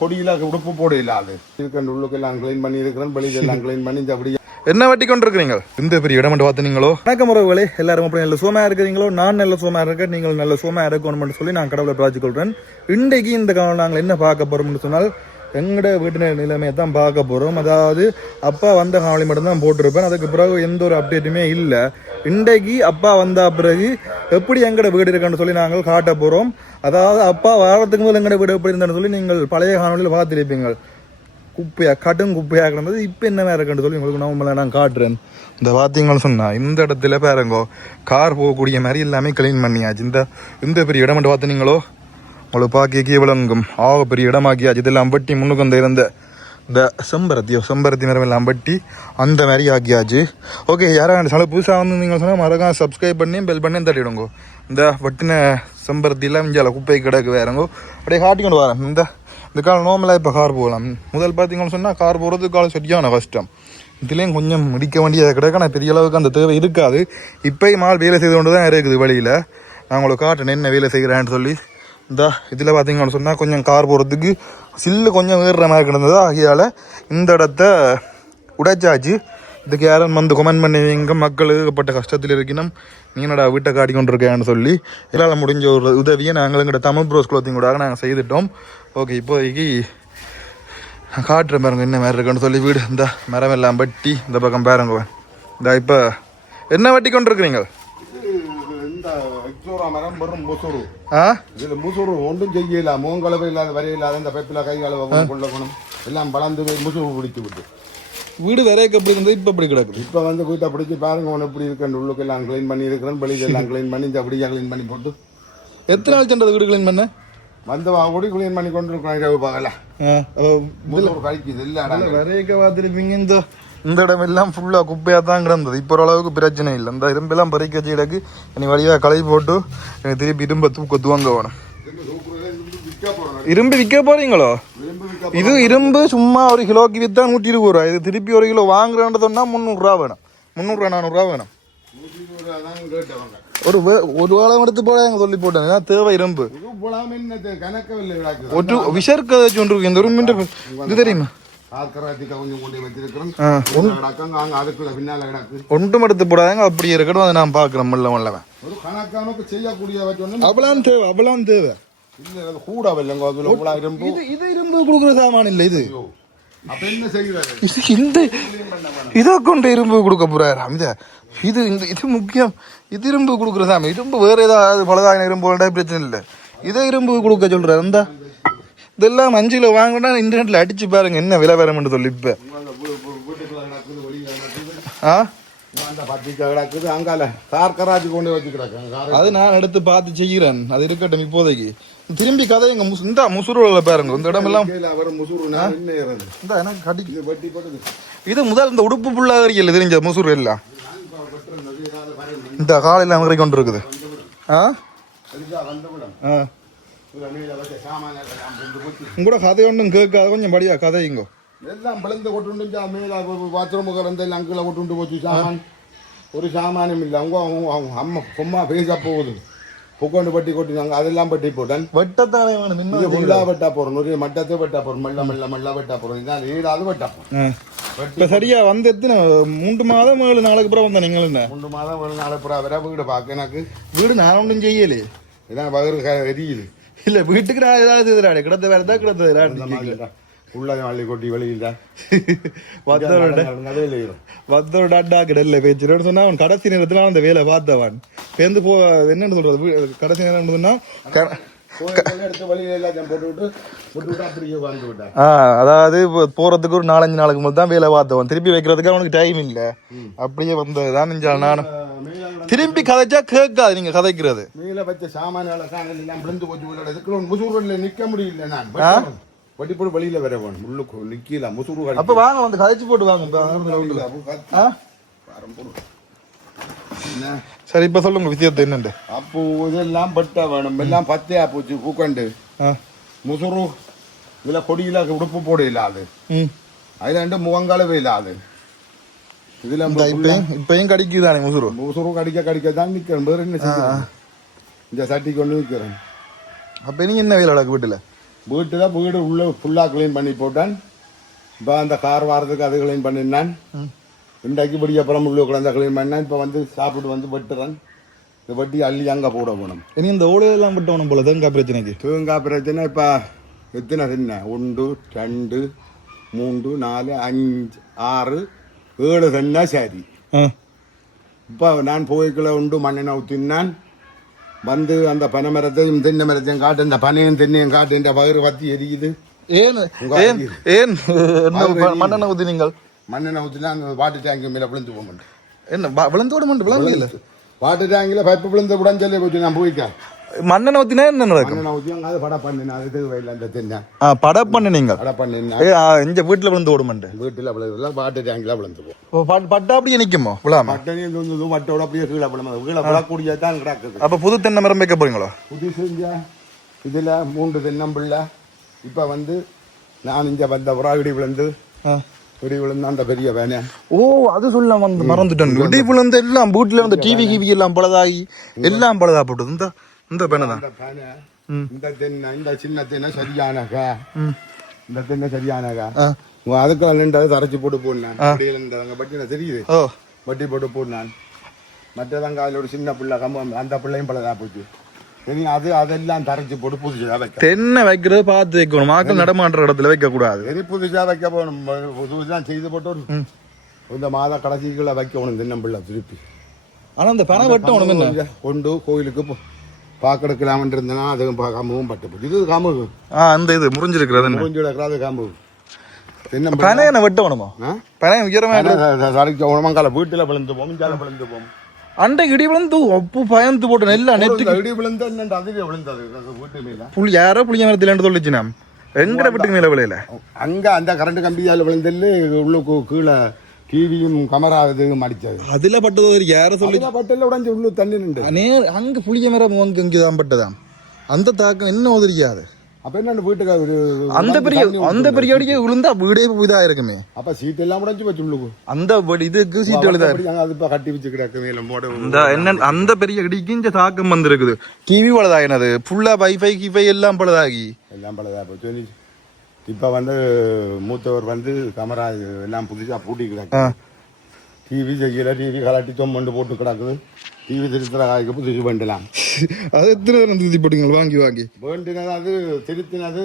கொடியில உடுப்பு போட இல்லாது இருக்க உள்ளுக்கெல்லாம் கிளீன் பண்ணி இருக்கிறேன் வெளியில கிளீன் பண்ணி இந்த அப்படியே என்ன வட்டி கொண்டிருக்கிறீங்க? இந்த பெரிய இடம் பார்த்தீங்களோ வணக்கம் உறவுகளே எல்லாரும் அப்படி நல்ல சுகமா இருக்கிறீங்களோ? நான் நல்ல சுகமா இருக்கேன் நீங்கள் நல்ல சுகமா இருக்கணும்னு சொல்லி நான் கடவுளை பிரார்த்திக் கொள்றேன். இன்றைக்கு இந்த காலம் நாங்கள் என்ன பார்க்க போறோம்னு சொன்னால் எங்களோட வீட்டு நிலைமையை தான் பார்க்க போறோம். அதாவது அப்பா வந்த காவலி மட்டும்தான் போட்டிருப்பேன். அதுக்கு பிறகு எந்த ஒரு அப்டேட்டுமே இல்லை. இன்றைக்கு அப்பா வந்த பிறகு எப்படி எங்கட வீடு இருக்குன்னு சொல்லி நாங்கள் காட்ட போகிறோம் அதாவது அப்பா வாரத்துக்கு முதல் எங்கட வீடு எப்படி இருந்தான்னு சொல்லி நீங்கள் பழைய காணொலியில் பார்த்திருப்பீங்க குப்பையாக கடும் குப்பையாக கிடந்தது. இப்போ என்ன வேறு இருக்குன்னு சொல்லி உங்களுக்கு நான் நான் காட்டுறேன். இந்த பார்த்தீங்கன்னு சொன்னால் இந்த இடத்துல பாருங்கோ கார் போகக்கூடிய மாதிரி எல்லாமே க்ளீன் பண்ணியாச்சு. இந்த இந்த பெரிய இடம் மட்டும் பார்த்தீங்களோ உங்களுக்கு பார்க்க விளங்கும். ஆக பெரிய இடமாக்கியாச்சு. இதெல்லாம் பட்டி முன்னுக்கு வந்து இருந்த இந்த செம்பருத்தியோ செம்பருத்தி மரம் எல்லாம் பட்டி அந்த மாதிரி ஆக்கியாச்சு. ஓகே யாராவது சில புதுசாக வந்து நீங்கள் சொன்னால் மறக்காம சப்ஸ்கிரைப் பண்ணி பெல் பண்ணி தட்டிவிடுங்கோ இந்த வட்டின செம்பருத்திலாம் இஞ்சால குப்பை கிடக்கு வேறங்கோ அப்படியே காட்டிக்கொண்டு வரேன். இந்த இந்த காலம் நோமலாக இப்போ கார் போகலாம். முதல் பார்த்தீங்கன்னு சொன்னால் கார் போகிறது காலம் சரியான கஷ்டம். இதுலேயும் கொஞ்சம் முடிக்க வேண்டியது கிடக்கு. ஆனால் பெரிய அளவுக்கு அந்த தேவை இருக்காது. இப்போயும் மால் வேலை செய்து கொண்டு தான் இருக்குது வழியில். நான் உங்களுக்கு காட்டுறேன் என்ன வேலை செய்கிறேன்னு சொல்லி. இந்த இதில் பார்த்தீங்கன்னு சொன்னால் கொஞ்சம் கார் போகிறதுக்கு சில்லு கொஞ்சம் ஏறுற மாதிரி கிடந்தது? ஆகையால் இந்த இடத்த உடைச்சாச்சு. இதுக்கு யாரும் வந்து கொமெண்ட் பண்ணுவீங்க. மக்கள் ஏகப்பட்ட கஷ்டத்தில் இருக்கணும். நீனடா என்னடா வீட்டை காட்டி கொண்டு இருக்கேன்னு சொல்லி எங்களால் முடிஞ்ச ஒரு உதவியை நாங்கள் எங்கள்கிட்ட தமிழ் ப்ரோஸ் குளோத்திங் கூட நாங்கள் செய்துட்டோம். ஓகே இப்போதைக்கு நான் காட்டுறேன் பாருங்க என்ன மாதிரி இருக்குன்னு சொல்லி வீடு. இந்த மரம் எல்லாம் வெட்டி இந்த பக்கம் பாருங்க. இந்த இப்போ என்ன வெட்டி கொண்டு இருக்கிறீங்க எக்ஸோரா மரம் வரும் முசுறு. ஆ? இதுல முசுறு ஒன்றும் செய்யல. மூங்கலவை இல்லாத இந்த பைப்பில் கை கலவை கொள்ளக்கணும் எல்லாம் பலந்து போய் முசுறு பிடித்து விட்டு. வீடு விரைக்கு எப்படி இருந்தது? இப்போ எப்படி கிடக்குது? இப்போ வந்து வீட்டை பிடிச்சி பாருங்க ஒன்று எப்படி இருக்குன்னு உள்ளுக்கெல்லாம் க்ளீன் பண்ணி இருக்கிறேன் வெளியில எல்லாம் க்ளீன் பண்ணி இந்த அப்படியே க்ளீன் பண்ணி போட்டு. எத்தனை நாள் சென்றது வீடு க்ளீன் பண்ண? வந்து கூடி க்ளீன் பண்ணி கொண்டு இருக்கிறோம் இரவு பகல முசுறு கழிக்குது விரைக்க பார்த்துருப்பீங்க இந்த. இந்த இடம் எல்லாம் ஃபுல்லாக குப்பையாக தான் கிடந்தது. இப்போ ஓரளவுக்கு பிரச்சனை இல்லை. இந்த இரும்பெல்லாம் பறிக்க வச்சு கிடக்கு இனி வழியாக களை போட்டு எனக்கு திருப்பி இரும்ப தூக்க துவங்க வேணும். இரும்பு விற்க போறீங்களோ? இது இரும்பு சும்மா ஒரு கிலோக்கு விற்றா நூற்றி இருபது ரூபா இது திருப்பி ஒரு கிலோ வாங்குறேன்றதுன்னா முந்நூறுரூவா வேணும். முந்நூறுரூவா நானூறுரூவா வேணும். ஒரு ஒரு வாழம் எடுத்து போட எங்க சொல்லி போட்டேன். இதான் தேவை இரும்பு. ஒரு விஷருக்கு ஒன்று இருக்கு இந்த ரூம் இது தெரியுமா? ஒன்றும் எடுத்து போடாதங்க அப்படி இருக்கட்டும் அதை நான் பார்க்குறேன் முள்ள ஒரு கணக்கானுக்கு தேவை அவ்வளோம் தேவை. இல்ல கூட இல்லைங்க இரும்பு. இது இரும்பு கொடுக்குற சாமான் இல்லை இது. இந்த கொண்டு இரும்பு கொடுக்க போறாராம் இத இது இந்த இது முக்கியம். இது இரும்பு கொடுக்குற சாமி இரும்பு வேற ஏதாவது இரும்பு வேண்டா பிரச்சனை இல்லை. இதை இரும்பு கொடுக்க சொல்றாரு இந்த. இதெல்லாம் அஞ்சுல வாங்கினா இன்டர்நெட்ல அடிச்சு பாருங்க என்ன விலை வேறும்னு சொல்லி இப்ப. ஆ? அங்கால கார் கொண்டு அது நான் எடுத்து பார்த்து செய்கிறேன். அது இருக்கட்டும் இப்போதைக்கு. திரும்பி கதை எங்க முசு இந்த முசுறுல பாருங்க. இந்த இடமெல்லாம் எல்லாம் இந்த எனக்கு இது முதல் இந்த உடுப்பு புள்ளாகரியல் தெரிஞ்ச முசுறு எல்லாம் இந்த காலையில் அமரை கொண்டு இருக்குது ஆ? ஆ. உங்களோட கதை ஒன்றும் கேட்காத கொஞ்சம் படியா கதையுங்கோ எல்லாம் பிளந்து கொட்டுண்டு மேல பாத்ரூம் கிடந்த எல்லாம் கீழே கொட்டுண்டு போச்சு சாமான். ஒரு சாமானும் இல்லை. அவங்க அம்மா பொம்மா பேச போகுது. புக்கொண்டு பட்டி கொட்டினாங்க அதெல்லாம் பட்டி போட்டேன். வெட்டத்தானே வேணும் இது ஃபுல்லா வெட்டா போறோம் நிறைய மட்டத்தை வெட்டா போறோம். மெல்ல மெல்ல மெல்ல வெட்டா போறோம். இதான் ஏழாவது வெட்டா போறோம். இப்போ சரியா வந்து எத்தனை மூன்று மாதம் ஏழு நாளுக்கு அப்புறம் வந்த நீங்கள் என்ன? மூன்று மாதம் ஒரு நாள் அப்புறம் வர வீடு பார்க்க எனக்கு. வீடு நான் ஒன்றும் செய்யலே. இதான் பகிர் க- எரியுது. இல்ல வீட்டுக்கு நான் ஏதாவது இதுடா கிடத்த வேற தான் தான். உள்ள அள்ளி கொட்டி வெளியில. ஏறும் வந்தோட டாட்டா கிடல பேச்சுன்னு சொன்னா அவன் கடைசி நேரத்துல அந்த வேலை பார்த்தவன். பேருந்து போ என்னன்னு சொல்றது? கடைசி நேரம் சொன்னா அதாவது போறதுக்கு ஒரு நாலஞ்சு நாளுக்கு முதல் தான் வேலை பார்த்தவன். திருப்பி வைக்கிறதுக்கு அவனுக்கு டைம் இல்ல அப்படியே வந்ததுதான் நெஞ்சா நான் மேல திரும்பி கதைச்சா கேட்காது நீங்க கதைக்கிறது. மேல வச்ச சாமான்களை எல்லாம் விழுந்து போச்சு உள்ள இதுக்குள்ள முசூரில் நிக்க முடியல நான். வெட்டணும். வெட்டி போட்டு வெளியில வர வேணும். உள்ளுக்கு நிக்கல முசூறு அப்ப வாங்க வந்து கதைச்சு போட்டு வாங்க? சரி இப்ப சொல்லுங்க விஷயத்தை என்னண்டு? அப்போ இதெல்லாம் பட்டா வேணும். எல்லாம் பத்தையா போச்சு பூக்கண்டு. ஆ. முசுறு இதுல கொடியில உடுப்பு போட இல்லாது அதுல ரெண்டு முகங்காலவே இல்லாது இதுல இப்பயும் இப்பயும் கடிக்குதானே முசுரு முசுறு கடிக்க கடிக்க தான் நிக்கிறேன் வேற என்ன செய்யறேன் இந்த சட்டி கொண்டு நிக்கிறேன் அப்ப நீங்க என்ன வேலை நடக்கு வீட்டுல வீட்டில் வீடு உள்ள ஃபுல்லாக க்ளீன் பண்ணி போட்டான் இப்போ அந்த கார் வாரத்துக்கு அது க்ளீன் பண்ணினான் இன்றைக்கு விடிய அப்புறம் உள்ள குழந்தை க்ளீன் பண்ணான் இப்போ வந்து சாப்பிட்டு வந்து வெட்டுறான் இந்த வட்டி அள்ளி அங்கே போட போகணும் இனி இந்த ஓலையெல்லாம் விட்டவனும் போல தேங்காய் பிரச்சனைக்கு தேங்காய் பிரச்சனை இப்போ எத்தனை தின்ன ஒன்று ரெண்டு மூன்று நாலு அஞ்சு ஆறு ஏழு தின்னா சரி இப்போ நான் போய்க்குள்ள உண்டு மண்ணெண்ணெய் ஊற்றினான் வந்து அந்த பனை மரத்தையும் தென்னை மரத்தையும் காட்டு இந்த பனையும் தென்னையும் காட்டு இந்த வயிறு வத்தி எரியுது ஏன் ஏன் ஏன் மண்ணெண்ணெய் ஊத்தி நீங்கள் மண்ணெண்ணெய் ஊற்றினா அந்த வாட்டர் டேங்க் மேலே விழுந்து போக மாட்டேன் என்ன வ- விழுந்தோட மாட்டேன் இல்ல வாட்டர் டேங்கில் பைப்பு விழுந்து விடான்னு சொல்லி போச்சு நான் போய்க்கேன் மண்ணெண்ணெய் ஊத்தினா என்ன நடக்கும்? பட பண்ணு நீங்கள் இந்த வீட்டுல விழுந்து ஓட மாட்டேன் வீட்டில் விழுதுல வாட்டர் டேங்கில் விழுந்து பட்டா அப்படியே நிக்குமோ? விழாம? வட்டோட அப்படியே கீழே விழும் கீழே விழக்கூடிய தான் கிடக்குது. அப்ப புது தென்னை மரம் வைக்க போறீங்களோ? புது செஞ்ச இதில் மூன்று தென்னம்பிள்ளை இப்போ வந்து நான் இங்கே வந்த புறா இடி விழுந்து. இடி விழுந்து அந்த பெரிய வேனை ஓ அது சொல்ல வந்து மறந்துட்டேன். இடி விழுந்து எல்லாம் வீட்டுல வந்து டிவி கிவி எல்லாம் பழுதாகி எல்லாம் பழுதா போட்டது இந்த இந்த பேனை தான். இந்த தென்னை இந்த சின்ன தென்னை சரியானகா இந்த தென்னை சரியானகா ஆ. அதுக்கு நின்றது தரைச்சி போட்டு போடணும் அப்படியே நின்றவங்க பட்டி தெரியுது? வட்டி போட்டு போடனான். மற்றதங்க அதில் ஒரு சின்ன பிள்ளை கம்பம். அந்த பிள்ளையும் பழதா போச்சு. சரி அது அதெல்லாம் தரைச்சி போட்டு புதுசாக வைக்க. தென்னை வைக்கிறது பார்த்து வைக்கணும். மக்கள் நடமாடுற இடத்துல வைக்க கூடாது சரி புதுசாக வைக்க போகணும். புதுசாக செய்து போட்டு இந்த மாத கடைசிக்குள்ள வைக்கணும் தென்னம்பிள்ளை திருப்பி. ஆனா அந்த பனை வெட்டணும் கொண்டு கோயிலுக்கு போ- பார்க்கெடுக்கலாம்னு இருந்தனா அதுவும் காமுவும் பட்டு போச்சு. இது காமுகு ஆ அந்த இது முறிஞ்சிருக்கிறது தென்னம்பிள்ளை பனை என்ன வெட்டணுமா ஆ? பனை உயரமா சரிக்கு உணமங்கால வீட்டில் விழுந்து போம் இஞ்சால விழுந்து போம் அண்டை இடி விழுந்து ஒப்பு பயந்து போட்டு நெல்ல இந்த இடி விழுந்து என்னண்டு அதுவே விழுந்தது. வீட்டு மேல. புளி யாரோ புளிய மரத்துல சொல்லிச்சு நாம் எங்கட வீட்டுக்கு மேல விளையல. அங்க அந்த கரண்ட் கம்பியால விழுந்தல்லு உள்ளுக்கு கீழே டிவியும் கமரா இதுவும் அடிச்சது அதுல பட்டது ஒரு யார சொல்லி பட்டல உடஞ்சி உள்ளு தண்ணி நின்று நேர் அங்க புளிய மரம் அங்க இங்கதான் பட்டதாம் அந்த தாக்கம் என்ன உதறியாது அப்ப என்ன வீட்டுக்கு ஒரு அந்த பெரிய அந்த பெரிய அடிக்க விழுந்தா வீடே இதா இருக்குமே அப்ப சீட் எல்லாம் உடஞ்சி வச்சு உள்ளுக்கு அந்த இதுக்கு அப்படி அங்க அது இப்ப கட்டி வச்சு கிடக்கு மேல மோட இந்த என்ன அந்த பெரிய இடிக்கு இந்த தாக்கம் வந்திருக்குது டிவி பழுதாகினது ஃபுல்லா வைஃபை கிஃபை எல்லாம் பழுதாகி எல்லாம் பழதா போச்சு இப்ப வந்து மூத்தவர் வந்து கமரா எல்லாம் புதுசா பூட்டி கிடக்கு. டிவி செய்யல டிவி கலாட்டி தொம்மண்டு போட்டு கிடக்குது. டிவி திருத்துற காய்க்கு புதுசு பண்ணலாம் அது எத்தனை தரம் தூத்தி போட்டீங்க? வாங்கி வாங்கி. வேண்டினது அது திருத்தினது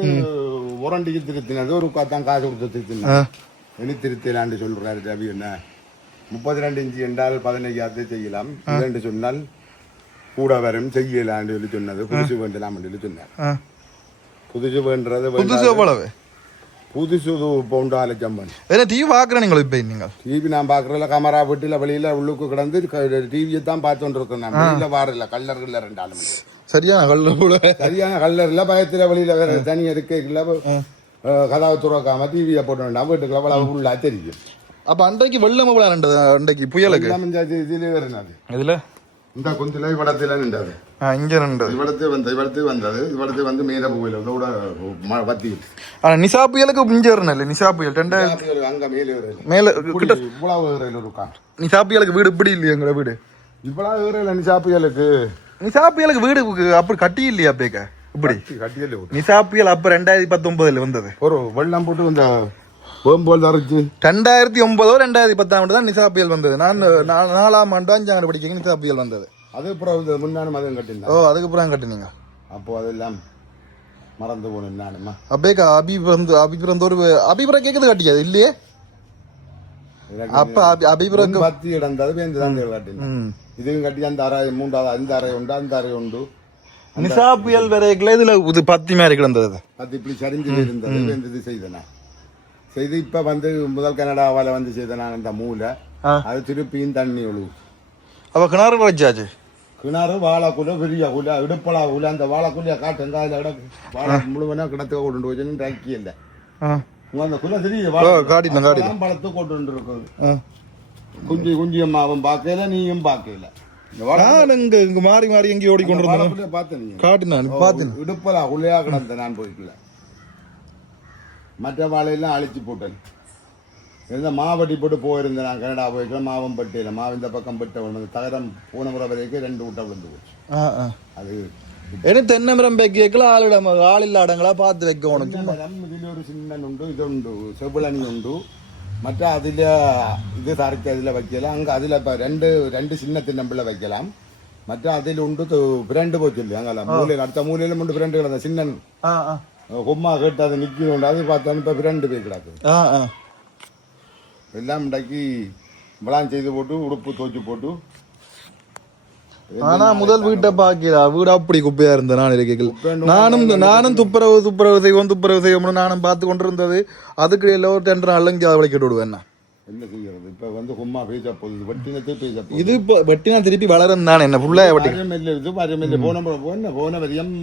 உரண்டிக்கு திருத்தினது ஒரு தான் காசு கொடுத்து திருத்தினது. இனி திருத்தலான்னு சொல்றாரு ரவி என்ன? முப்பத்தி ரெண்டு இன்ச்சு என்றால் பதினையாவது செய்யலாம். இரண்டு சொன்னால் கூட வரும் செய்யலான்னு சொல்லி சொன்னது. புதுசு வேண்டலாம் சொல்லி சொன்னார். புதுசு வேண்டது புதுசு எவ்வளவு? புதுசு பவுண்டா லட்சம்பன் என்ன டிவி பாக்குறேன் நீங்கள் இப்ப நீங்கள். டிவி நான் பார்க்கறதுல கமரா வீட்டில் வெளியில உள்ளுக்கு கிடந்து டிவியை தான் பார்த்துட்டு இருக்கேன் நான் வெளியில வாரல கல்லர்கள் ரெண்டாலும் சரியா கல்ல கூட. சரியான கல்லர்ல பயத்துல வெளியில வேற தனி இருக்கைக்குள்ள கதாவை துறக்காம டிவியை போட்டு வேண்டாம் வீட்டுக்குள்ள அவ்வளவு உள்ள தெரியும். அப்ப அன்றைக்கு வெள்ளம் நின்றது அன்றைக்கு புயலுக்கு? எல்லாம் இந்த இது- இதுலயே வருனது இதுல? இந்த குந்தில இவடத்துல நின்றது. இங்க நின்றது. இவடத்து வந்து இவடத்து வந்தது. இவடத்து வந்து மேல போயில இதோட ம- வத்தி ஆனா நிசா புயலுக்கு இங்க வரணும் நிசா புயல் ரெண்டாயிரம் அங்க மேலே மேல கிட்ட இவ்வளவு இருக்கா நிசா புயலுக்கு வீடு இப்படி இல்லையா எங்களோட வீடு? இவ்வளவு ஏறல நிசாப்பியலுக்கு நிசா புயலுக்கு வீடு அப்படி கட்டி இல்லையா பேக்க இப்படி. கட்டியல நிசா புயல் அப்ப ரெண்டாயிரத்தி பத்தொன்பதுல வந்தது. ஒரு வெள்ளம் போட்டு இந்த வேம்போல் ரெண்டாயிரத்தி ஒன்பதோ ரெண்டாயிரத்தி பத்தாம் ஆண்டு தான் நிசா புயல் வந்தது. நான் நாலாம் ஆண்டு அஞ்சாம் ஆண்டு படிக்க நிசா புயல் வந்தது. அது அப்புறம் இந்த முன்னாடி மதம் ஓ கட்டியிருந்தேன் அதுக்கப்புறம் கட்டினீங்க. அப்போ அதெல்லாம் மறந்து போனேன் நானுமா? அப்பேக்கா அபி பிறந்து அபி பிறந்த ஒரு அபிபுரம் கேக்குது கட்டியாது இல்லையே? அப்ப அபி அபிபுரம் பத்தி இடந்தது வேந்து தான் கட்டினேன். இதுவும் கட்டி அந்த அறை மூன்றாவது அந்த அறை உண்டு அந்த அறை உண்டு. நிசா புயல் வரைக்குள்ள இதுல இது பத்தி மாதிரி கிடந்தது. அது இப்படி சரிஞ்சு இருந்தது செய்தனா? செய்து இப்ப வந்து முதல் கனடாவால வந்து செய்த நான் அந்த மூளை. அது திருப்பியும் தண்ணி ஒழுகு அவ கிணறு வச்சாச்சு கிணறு வாழைக்குள்ள பெரிய குல இடுப்பலா குல அந்த வாழைக்குள்ளைய காட்டு எங்க அதுல கிடக்கு வாழை முழுவனா கிடத்துக்க கொண்டு வச்சு டாக்கி இல்லை. அந்த குல தெரியுது பழத்து கொண்டு இருக்குது. குஞ்சு குஞ்சு அம்மாவும் பார்க்கல நீயும் பார்க்கல. இந்த நான் இங்க இங்க மாறி மாறி எங்கேயும் ஓடிக்கொண்டு இருந்தேன் பார்த்தேன் நீங்க காட்டினான் பார்த்தேன் இடுப்பலா உள்ளையா கிடந்த நான் போய்க்கல. மற்ற வாழையெல்லாம் அழிச்சு போட்டேன். இருந்தால் மாவட்டி போட்டு போயிருந்தேன் நான் கனடா போயிருக்கேன் மாவம்பட்டியில். மாவிந்த பக்கம் பட்ட அந்த தகரம் போன முறை வரைக்கும் ரெண்டு ஊட்டை விழுந்து போச்சு. அது ஏன்னா தென்னமரம் வைக்க வைக்கல ஆளிடம் ஆள் இல்லாடங்களா பார்த்து வைக்க உனக்கு இதில் ஒரு சின்ன உண்டு இது உண்டு செவ்வளனி உண்டு. மற்ற அதில் இது சரக்கு அதில் வைக்கலாம். அங்கே அதில் இப்போ ரெண்டு ரெண்டு சின்ன தின்னம்பில் வைக்கலாம். மற்ற அதில் உண்டு பிராண்டு போச்சு இல்லையா அங்கே மூலையில் அடுத்த மூலையிலும் உண்டு பிராண்டு கிடந்த சின்ன கொம்மா கேட்டு அதை நிற்கணுண்டாது பார்த்தாலும் இப்போ ஃப்ரெண்டு போய் ஆ ஆ. எல்லாம் இண்டாக்கி விளான் செய்து போட்டு உடுப்பு துவச்சி போட்டு ஆனா முதல் வீட்டை பாக்கிறா வீடு அப்படி குப்பையா இருந்த நான் இருக்கைகள் நானும் நானும் துப்புரவு துப்புரவு செய்வோம் துப்புரவு செய்வோம்னு நானும் பார்த்து கொண்டிருந்தது. அதுக்கு எல்லோரும் டெண்டர் அள்ளங்கி அதை விளக்கிட்டு விடுவேன் என்ன செய்யறது? இப்ப வந்து கும்மா பேச போகுது. வெட்டினத்தை பேச இது இப்போ வெட்டினா திருப்பி வளரும் தானே? என்ன ஃபுல்லா வெட்டி. மரமெல்ல இது மரமெல்ல போன முறை போன போன வரியம்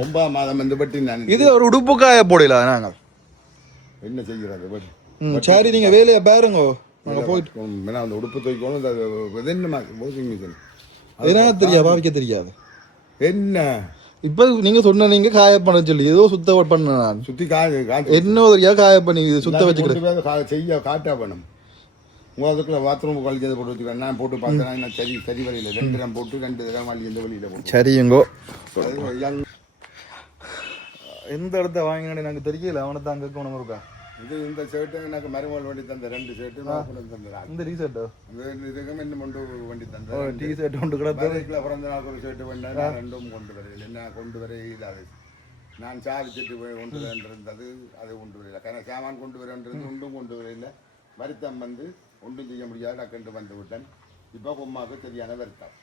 ஒன்பதாம் மாதம் வந்து வெட்டினான் இது ஒரு உடுப்பு காய போடல நாங்கள். என்ன செய்யறது? சரி நீங்க வேலையை பாருங்க. நாங்க போயிட்டு ஏன்னா அந்த உடுப்பு துவைக்கணும். இந்த இது என்ன வாஷிங் மிஷின் என்ன தெரியாது? பாவிக்க தெரியாது. என்ன? இப்ப நீங்க சொன்ன நீங்க காய பண்ண சொல்லி ஏதோ சுத்த பண்ண நான். சுத்தி காய என்ன தெரியா காய பண்ணி சுத்த வச்சுக்கிறேன் செய்ய காட்டா உங்கள் அதுக்குள்ள பாத்ரூம் கழிச்சு அதை போட்டு வச்சுக்கோ. நான் போட்டு பார்த்தேன் சரி சரி வழியில். ரெண்டு தரம் போட்டு ரெண்டு தரம் வழி இந்த வழியில் போட்டு. சரிங்கோ எந்த இடத்த வாங்கினே எனக்கு தெரியல. அவனை தான் அங்கே உணவு இருக்கா? இது இந்த ஷர்ட்டு எனக்கு மருமகள் வண்டி தந்த ரெண்டு ஷர்ட்டு தந்தேன். இந்த டீ ஷர்ட்டு இதுக்கும் இன்னும் கொண்டு வண்டி தந்தேன். டீ ஷர்ட் கொண்டு கூட பிறந்த நாள் ஒரு ஷர்ட்டு பண்ணேன் ரெண்டும் கொண்டு வரையில் என்ன கொண்டு வர இல்லாது நான் சாரி செட்டு போய் கொண்டு வரேன் இருந்தது அது கொண்டு வரையில கன சாமான் கொண்டு வரேன்றது ஒன்றும் கொண்டு வரையில வருத்தம் வந்து ஒன்றும் செய்ய முடியாது டக்குன்ட்டு வந்து விட்டேன். இப்போ கும்மாவுக்கு சரியான வருத்தம்.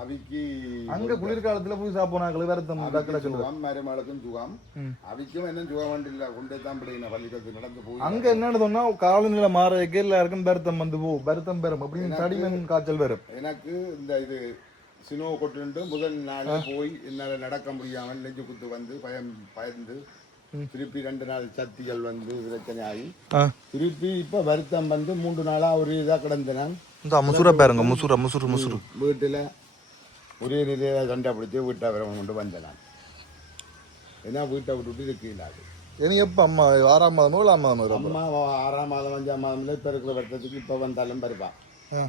அவிக்கு அங்க குளிர்காலத்துல புதுசா போனாங்களே வருத்தம் சுகம் மருமகளுக்கும் சுகம். அவிக்கும் என்ன சுகம் வண்டி இல்லை கொண்டு தான் பிடிக்கணும் பள்ளிக்கூடத்துக்கு நடந்து போய் அங்க என்னன்னு சொன்னா காலநிலை மாற வைக்க எல்லாருக்கும் வருத்தம் வந்து போ வருத்தம் பெறும் அப்படின்னு தடிமன் காய்ச்சல் வரும். எனக்கு இந்த இது சினோ கொட்டுண்டு முதல் நாள் போய் என்னால் நடக்க முடியாமல் நெஞ்சு குத்து வந்து பயம் பயந்து திருப்பி ரெண்டு நாள் சக்திகள் வந்து பிரச்சனை ஆகி. திருப்பி இப்போ வருத்தம் வந்து மூன்று நாளா ஒரு இதாக கிடந்தேன். இந்த முசுர பாருங்க முசுர முசுறு முசுறு வீட்டில் ஒரே நிலையில சண்டை பிடிச்சி வீட்டை வர கொண்டு வந்தேன் நான். ஏன்னா வீட்டை விட்டுட்டு இருக்கீங்களாது இனி எப்ப அம்மா ஆறாம் மாதமோ மாதமோ வரும் அம்மா ஆறாம் மாதம் அஞ்சாம் மாதம்ல இப்போ இருக்கிற வருத்தத்துக்கு இப்போ வந்தாலும் வருவா. ஆ.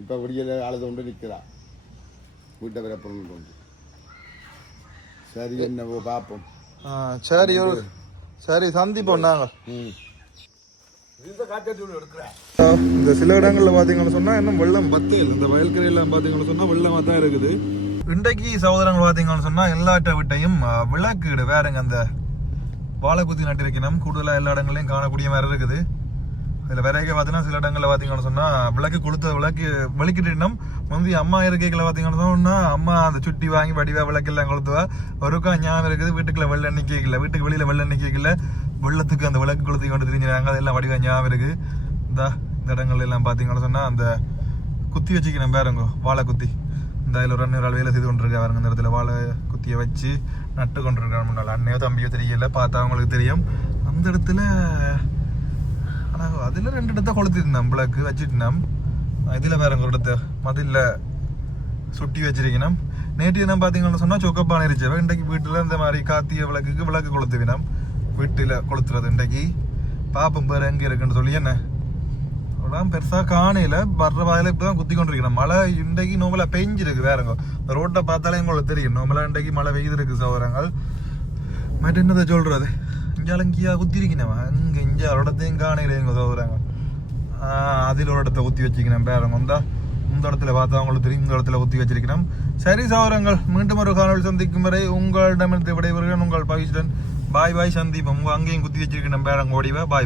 இப்போ விடியல அழுது கொண்டு நிற்கிறா வீட்டை பிறப்பணும் கொண்டு. சரி என்னவோ பார்ப்போம் சரி ஒரு சரி சந்திப்போம் நாங்கள். ம். இந்த சில இடங்கள்ல பாத்தீங்கன்னு சொன்னா இன்னும் வெள்ளம் பத்து இந்த வயல்கரையெல்லாம் பாத்தீங்கன்னு சொன்னா வெள்ளமா தான் இருக்குது. இன்றைக்கு சகோதரங்கள் பாத்தீங்கன்னு சொன்னா எல்லாட்ட விட்டையும் விளக்கு வேறங்க அந்த வாழை குத்தி நட்டிருக்கணும். கூடுதலா எல்லா இடங்களையும் காணக்கூடிய மாதிரி இருக்குது. இதில் விறகு பார்த்தீங்கன்னா சில இடங்களில் பார்த்தீங்கன்னு சொன்னால் விளக்கு கொளுத்த விளக்கு விளக்கிட்டு முந்தி அம்மா இருக்கைகளை பார்த்தீங்கன்னு சொன்னால் அம்மா அந்த சுட்டி வாங்கி வடிவா விளக்கு எல்லாம் கொளுத்துவா ஒருக்கா ஞாபகம் இருக்குது வீட்டுக்குள்ள வெள்ள நிக்கல வீட்டுக்கு வெளியில் வெள்ள நிக்கல வெள்ளத்துக்கு அந்த விளக்கு கொளுத்தி கொண்டு தெரிஞ்சுறாங்க அதெல்லாம் வடிவா ஞாபகம் இருக்குது இந்த இந்த இடங்கள்ல எல்லாம் பார்த்தீங்கன்னு சொன்னால் அந்த குத்தி வச்சுக்கணும் பாருங்க வாழை குத்தி. இந்த அதில் ஒரு அண்ணன் ஒரு ஆள் வேலை செய்து கொண்டிருக்கா பாருங்க இந்த இடத்துல வாழை குத்தியை வச்சு நட்டு கொண்டிருக்காங்க முன்னாள். அண்ணையோ தம்பியோ தெரியல பார்த்தா அவங்களுக்கு தெரியும். அந்த இடத்துல ஆனால் அதில் ரெண்டு இடத்த கொளுத்திருந்தேன் விளக்கு வச்சுட்டு இதில் வேற எங்கள் இடத்த. மதில் சுட்டி வச்சிருக்கணும். நேற்று தினம் பார்த்தீங்கன்னு சொன்னால் சொக்கப்பான எரிச்சவ இன்றைக்கு வீட்டில் இந்த மாதிரி காத்திய விளக்குக்கு விளக்கு கொளுத்துவினோம் வீட்டில் கொளுத்துறது இன்றைக்கு. பாப்பம் பேர் எங்கே இருக்குன்னு சொல்லி என்ன? அவ்வளோதான் பெருசாக காணையில் வர்ற வாயில இப்பதான் குத்தி கொண்டிருக்கணும். மழை இன்றைக்கு நோமலா பெஞ்சிருக்கு வேறங்க இந்த ரோட்டை பார்த்தாலே உங்களுக்கு தெரியும். நோமலா இன்றைக்கு மழை பெய்திருக்கு சௌரங்கள் மற்ற என்னதை சொல்கிறது இஞ்சாலும் இங்கேயா குத்தி இருக்கணும் இங்கே இஞ்ச இடத்தையும் காணையில எங்க சௌரங்க அதில் ஒரு இடத்த குத்தி வச்சுக்கணும் பேரங்க வந்தா இந்த இடத்துல பார்த்தா அவங்களுக்கு தெரியும் இந்த இடத்துல குத்தி வச்சிருக்கணும் சரி சௌரங்கள் மீண்டும் ஒரு காணொலி சந்திக்கும் வரை உங்களிடமிருந்து விடைபெறுகிறேன் உங்கள் பவிஷ்டன் பாய் பாய் சந்தீபம் உங்கள் அங்கேயும் குத்தி வச்சிருக்கணும் பேரங்க ஓடிவா பாய் பாய்